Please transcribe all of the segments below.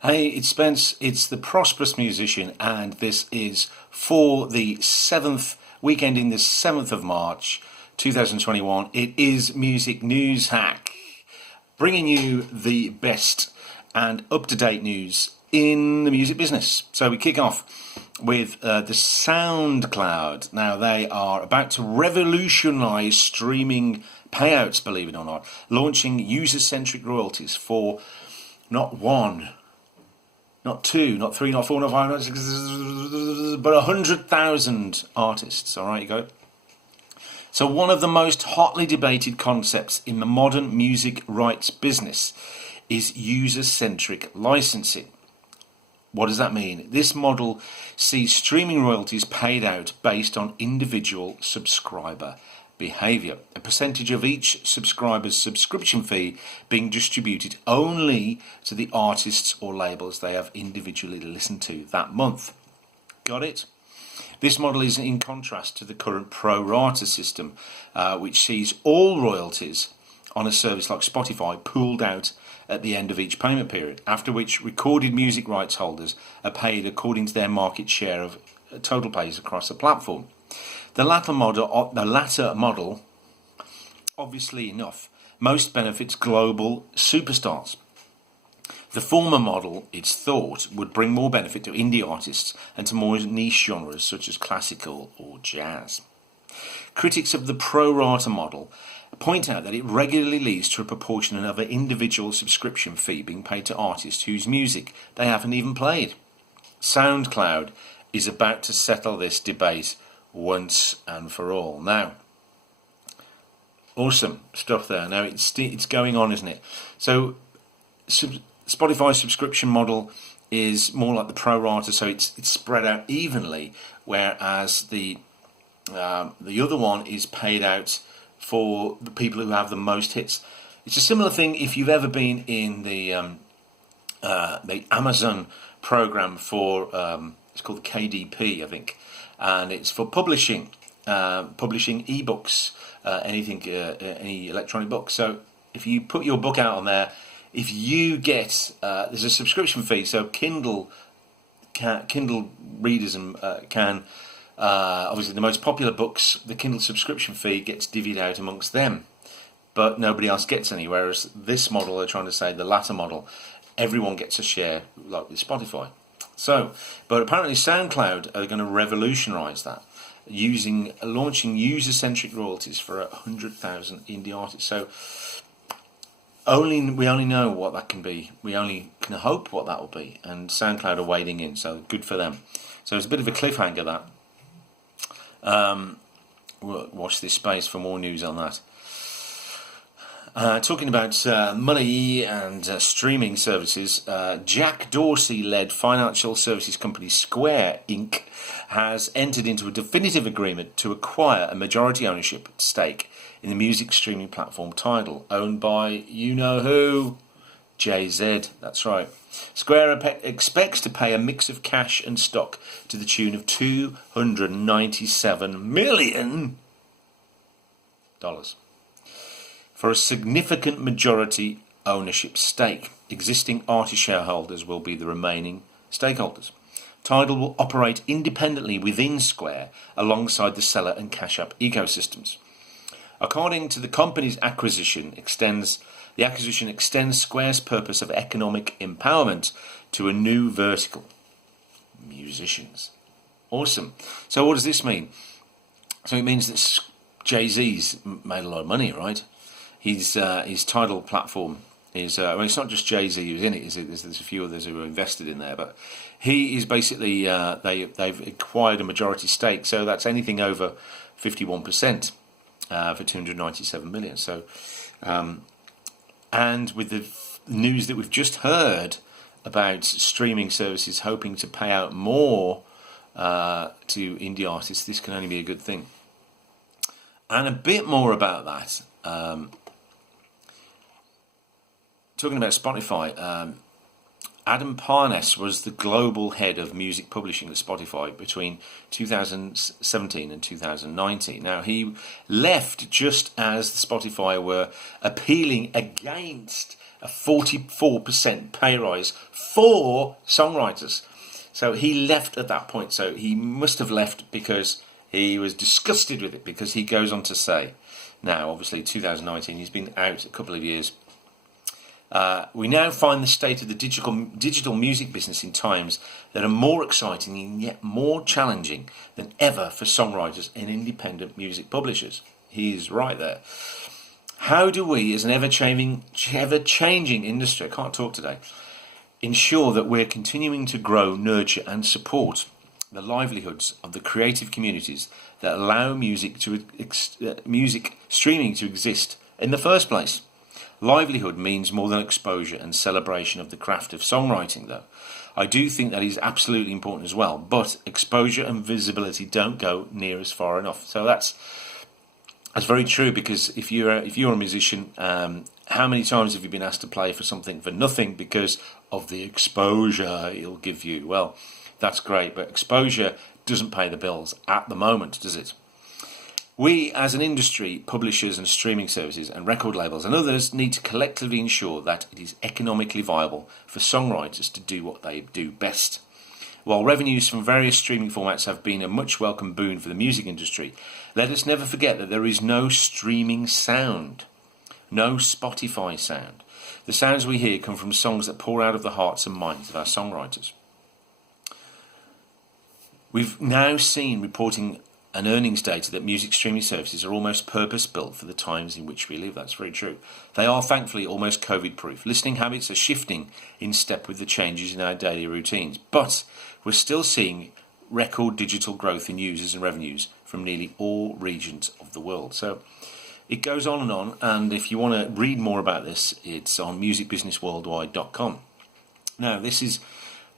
Hey, it's Spence. It's the Prosperous Musician, and this is for the 7th weekend in the 7th of March 2021. It is Music News Hack, bringing you the best and up-to-date news in the music business. So we kick off with the Soundcloud. Now, they are about to revolutionize streaming payouts, believe it or not, launching user-centric royalties for not one, not two, not three, not four, not five, not six, but 100,000 artists. All right, you got it? So one of the most hotly debated concepts in the modern music rights business is user-centric licensing. What does that mean? This model sees streaming royalties paid out based on individual subscriber behavior. A percentage of each subscriber's subscription fee being distributed only to the artists or labels they have individually listened to that month. Got it? This model is in contrast to the current pro rata system, which sees all royalties on a service like Spotify pooled out at the end of each payment period, after which recorded music rights holders are paid according to their market share of total plays across the platform. The latter model, obviously enough, most benefits global superstars. The former model, it's thought, would bring more benefit to indie artists and to more niche genres such as classical or jazz. Critics of the pro rata model point out that it regularly leads to a proportion of an individual subscription fee being paid to artists whose music they haven't even played. Soundcloud is about to settle this debate once and for all. Now, awesome stuff there. Now it's going on, isn't it? So Spotify's subscription model is more like the pro rata, so it's spread out evenly, whereas the other one is paid out for the people who have the most hits. It's a similar thing if you've ever been in the Amazon program for it's called the KDP, I think, and it's for publishing ebooks, any electronic books. So if you put your book out on there, if you get there's a subscription fee. So Kindle readers can obviously the most popular books, the Kindle subscription fee gets divvied out amongst them, but nobody else gets any. Whereas this model, they're trying to say the latter model, everyone gets a share like with Spotify. So, but apparently SoundCloud are going to revolutionise that, launching user-centric royalties for 100,000 indie artists. So we only know what that can be. We only can hope what that will be, and SoundCloud are wading in. So good for them. So it's a bit of a cliffhanger that. We'll watch this space for more news on that. Talking about money and streaming services, Jack Dorsey-led financial services company Square Inc. has entered into a definitive agreement to acquire a majority ownership stake in the music streaming platform Tidal, owned by you-know-who, Jay-Z. That's right. Square expects to pay a mix of cash and stock to the tune of $297 million for a significant majority ownership stake. Existing artist shareholders will be the remaining stakeholders. Tidal will operate independently within Square alongside the seller and Cash App ecosystems. According to the company's acquisition extends Square's purpose of economic empowerment to a new vertical: musicians. Awesome. So what does this mean? So it means that Jay-Z's made a lot of money, right? His Tidal platform is, it's not just Jay-Z who's in it, is it? There's a few others who are invested in there, but he is basically, they've acquired a majority stake, so that's anything over 51% for $297 million. So, and with the news that we've just heard about streaming services hoping to pay out more to indie artists, this can only be a good thing. And a bit more about that. Talking about Spotify, Adam Parnes was the global head of music publishing at Spotify between 2017 and 2019. Now, he left just as Spotify were appealing against a 44% pay rise for songwriters. So he left at that point. So he must have left because he was disgusted with it, because he goes on to say, now obviously 2019, he's been out a couple of years. We now find the state of the digital music business in times that are more exciting and yet more challenging than ever for songwriters and independent music publishers. He's right there. How do we, as an ever-changing industry, I can't talk today, ensure that we're continuing to grow, nurture and support the livelihoods of the creative communities that allow music streaming to exist in the first place? Livelihood means more than exposure and celebration of the craft of songwriting, though. I do think that is absolutely important as well, but exposure and visibility don't go near as far enough. So that's very true, because if you're a musician, how many times have you been asked to play for something for nothing because of the exposure it'll give you? Well, that's great, but exposure doesn't pay the bills at the moment, does it? We, as an industry, publishers and streaming services and record labels and others, need to collectively ensure that it is economically viable for songwriters to do what they do best. While revenues from various streaming formats have been a much welcome boon for the music industry, let us never forget that there is no streaming sound, no Spotify sound. The sounds we hear come from songs that pour out of the hearts and minds of our songwriters. We've now seen reporting and earnings data that music streaming services are almost purpose-built for the times in which we live. That's very true. They are thankfully almost COVID-proof. Listening habits are shifting in step with the changes in our daily routines, but we're still seeing record digital growth in users and revenues from nearly all regions of the world. So it goes on, and if you want to read more about this, it's on musicbusinessworldwide.com. Now, this is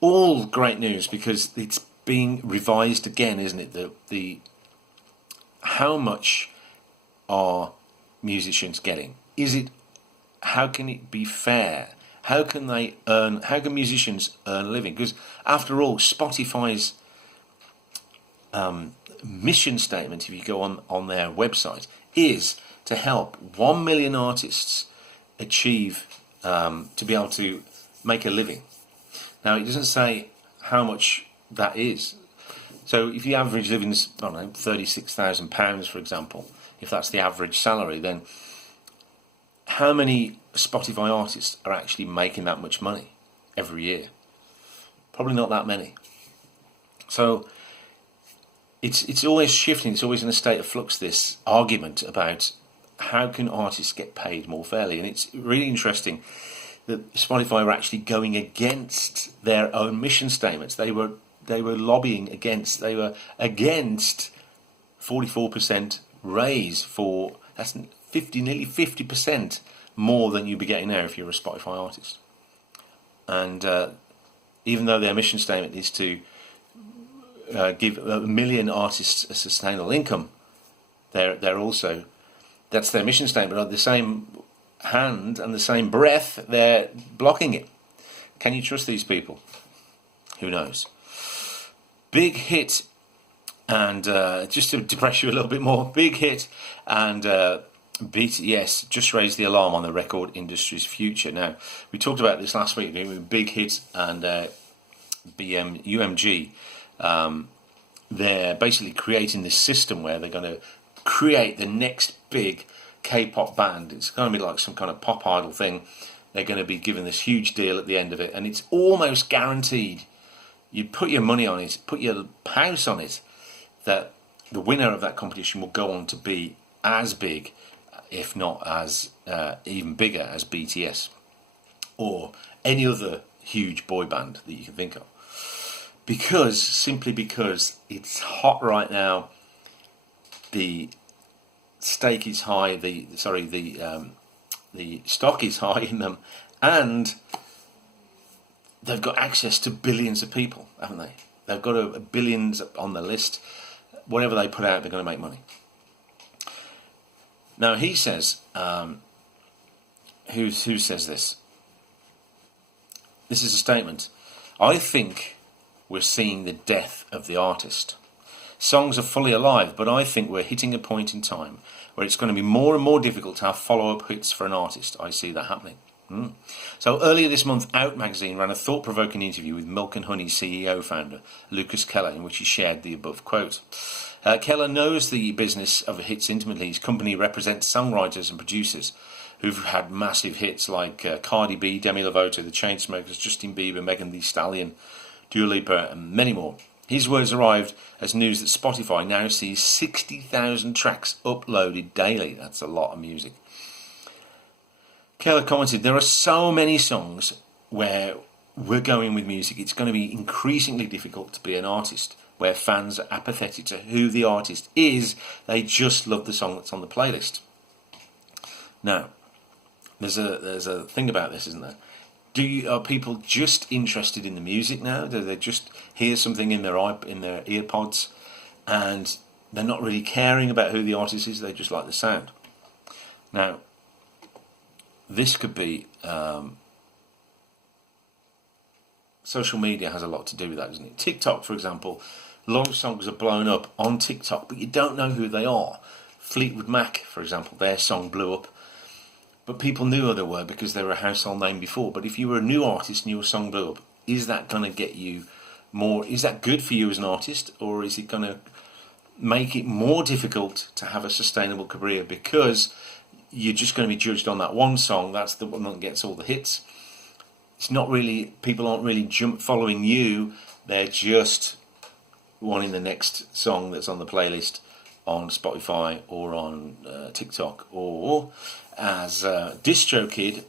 all great news because it's being revised again, isn't it? The how much are musicians getting? How can it be fair? How can musicians earn a living? Because after all, Spotify's mission statement, if you go on their website, is to help 1 million artists achieve to be able to make a living. Now, it doesn't say how much that is. So if the average living is, I don't know, £36,000, for example, if that's the average salary, then how many Spotify artists are actually making that much money every year? Probably not that many. So it's always shifting. It's always in a state of flux, this argument about how can artists get paid more fairly. And it's really interesting that Spotify were actually going against their own mission statements. They were lobbying against. They were against 44% raise for, that's nearly 50% more than you'd be getting now if you're a Spotify artist. And even though their mission statement is to give 1 million artists a sustainable income, they're also, that's their mission statement. On the same hand and the same breath, they're blocking it. Can you trust these people? Who knows? Big hit, and just to depress you a little bit more, big hit, and BTS just raised the alarm on the record industry's future. Now, we talked about this last week, didn't we? Big Hit and UMG. They're basically creating this system where they're going to create the next big K-pop band. It's going to be like some kind of pop idol thing. They're going to be given this huge deal at the end of it, and it's almost guaranteed. You put your money on it, put your house on it, that the winner of that competition will go on to be as big, if not as even bigger, as BTS or any other huge boy band that you can think of. Simply because it's hot right now. The stake is high. The stock is high in them, and they've got access to billions of people, haven't they? They've got billions on the list. Whatever they put out, they're going to make money. Now, he says, who says this? This is a statement. I think we're seeing the death of the artist. Songs are fully alive, but I think we're hitting a point in time where it's going to be more and more difficult to have follow-up hits for an artist. I see that happening. So earlier this month, Out magazine ran a thought-provoking interview with Milk and Honey CEO founder Lucas Keller, in which he shared the above quote. Keller knows the business of hits intimately. His company represents songwriters and producers who've had massive hits like Cardi B, Demi Lovato, The Chainsmokers, Justin Bieber, Megan Thee Stallion, Dua Lipa, and many more. His words arrived as news that Spotify now sees 60,000 tracks uploaded daily. That's a lot of music. Keller commented, there are so many songs where we're going with music. It's going to be increasingly difficult to be an artist where fans are apathetic to who the artist is. They just love the song that's on the playlist. Now, there's a thing about this, isn't there? Are people just interested in the music now? Do they just hear something in their earpods and they're not really caring about who the artist is? They just like the sound. Now, this could be social media has a lot to do with that, doesn't it? TikTok, for example, a lot of songs are blown up on TikTok, but you don't know who they are. Fleetwood Mac, for example, their song blew up, but people knew who they were because they were a household name before. But if you were a new artist and your song blew up, is that going to get you more? Is that good for you as an artist, or is it going to make it more difficult to have a sustainable career because you're just going to be judged on that one song? That's the one that gets all the hits. It's not really, people aren't really following you. They're just wanting the next song that's on the playlist on Spotify or on TikTok, or as DistroKid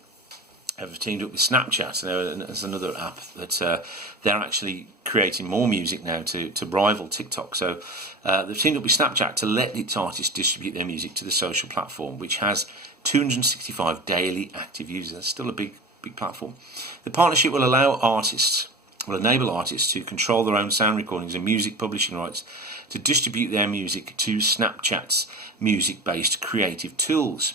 have teamed up with Snapchat. There's another app that they're actually creating more music now to rival TikTok. So they've teamed up with Snapchat to let its artists distribute their music to the social platform, which has 265 daily active users. That's still a big platform. The partnership will enable artists to control their own sound recordings and music publishing rights to distribute their music to Snapchat's music-based creative tools.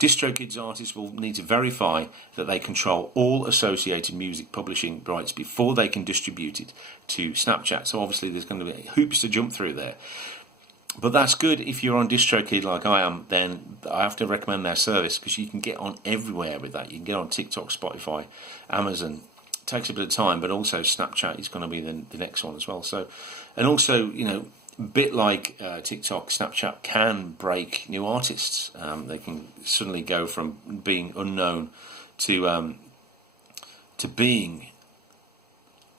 DistroKid's artists will need to verify that they control all associated music publishing rights before they can distribute it to Snapchat. So obviously there's going to be hoops to jump through there. But that's good. If you're on DistroKid like I am, then I have to recommend their service because you can get on everywhere with that. You can get on TikTok, Spotify, Amazon. It takes a bit of time, but also Snapchat is going to be the next one as well. So, and also, a bit like TikTok, Snapchat can break new artists. They can suddenly go from being unknown to being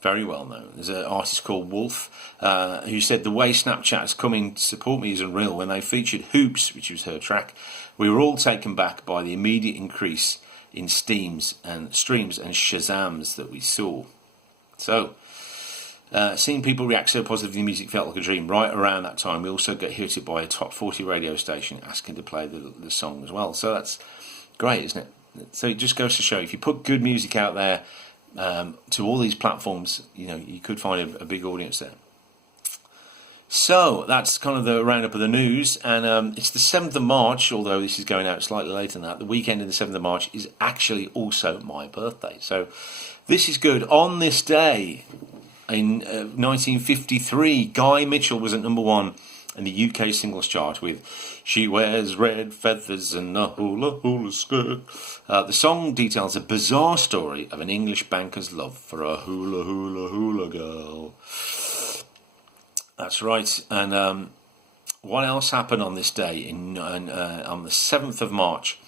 very well known. There's an artist called Wolf who said the way Snapchat is coming to support me is unreal. When they featured Hoops, which was her track, we were all taken back by the immediate increase in streams and Shazams that we saw. So, seeing people react so positively to music felt like a dream. Right around that time, we also got hit by a top 40 radio station asking to play the song as well. So that's great, isn't it? So it just goes to show, if you put good music out there to all these platforms, you could find a big audience there. So that's kind of the roundup of the news, and it's the 7th of March, although this is going out slightly later than that. The weekend of the 7th of March is actually also my birthday. So this is good. On this day, in 1953, Guy Mitchell was at number 1 in the UK singles chart with She Wears Red Feathers and a Hula Hula Skirt. The song details a bizarre story of an English banker's love for a hula hula hula girl. That's right. And what else happened on this day? On the 7th of March,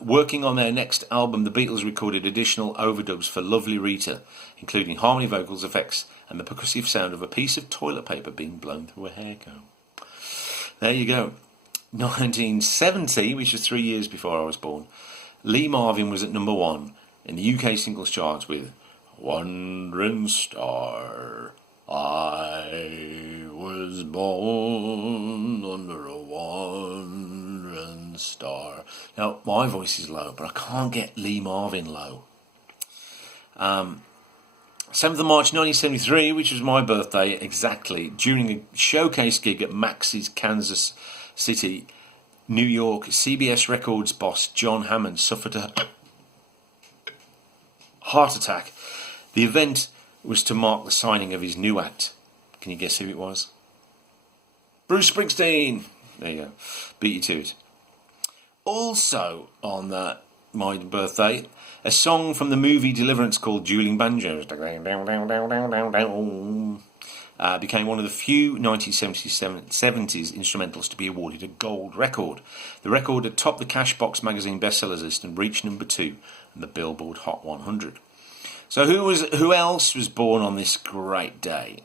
working on their next album, the Beatles recorded additional overdubs for Lovely Rita, including harmony vocals, effects, and the percussive sound of a piece of toilet paper being blown through a hair comb. There you go. 1970, which was 3 years before I was born, Lee Marvin was at number 1 in the UK singles charts with Wandering Star. I was born under a wandering star. Now, my voice is low, but I can't get Lee Marvin low. 7th of March 1973, which was my birthday exactly, during a showcase gig at Max's Kansas City, New York, CBS Records boss John Hammond suffered a heart attack. The event was to mark the signing of his new act. Can you guess who it was? Bruce Springsteen! There you go. Beat you to it. Also on that my birthday, a song from the movie Deliverance called Dueling Banjos became one of the few 1970s instrumentals to be awarded a gold record. The record had topped the Cashbox magazine bestsellers list and reached number 2 on the Billboard Hot 100. So who else was born on this great day?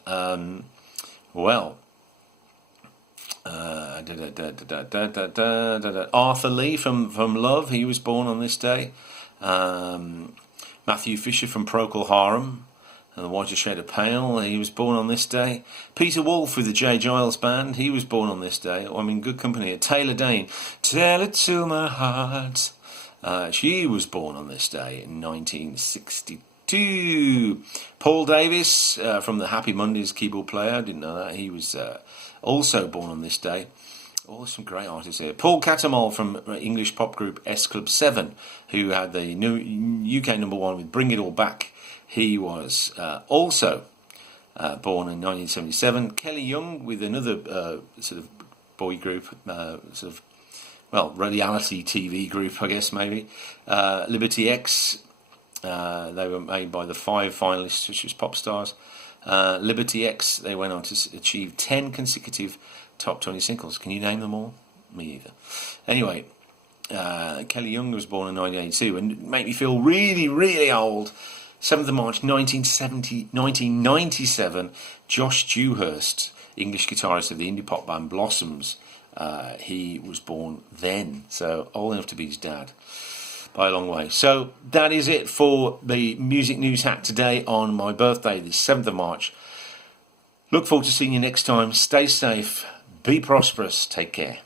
Arthur Lee from Love, he was born on this day. Matthew Fisher from Procol Harum and the Whiter Shade of Pale, he was born on this day. Peter Wolf with the J. Giles Band, he was born on this day. I'm in good company. Taylor Dane, Tell It To My Heart. She was born on this day in 1962. Paul Davis from the Happy Mondays keyboard player, I didn't know that. He was also born on this day. Oh, some great artists here. Paul Catamol from English pop group S Club 7, who had the new UK number 1 with Bring It All Back. He was also born in 1977. Kelly Young with another sort of boy group, reality TV group, I guess, maybe. Liberty X, they were made by the 5 finalists, which was pop stars. Liberty X, they went on to achieve 10 consecutive top 20 singles. Can you name them all? Me either. Anyway, Kelly Young was born in 1982, and make me feel really, really old. 7th of March 1997, Josh Dewhurst, English guitarist of the indie pop band Blossoms, he was born then, so old enough to be his dad by a long way. So that is it for the Music News Hack today on my birthday, the 7th of March. Look forward to seeing you next time. Stay safe, be prosperous, take care.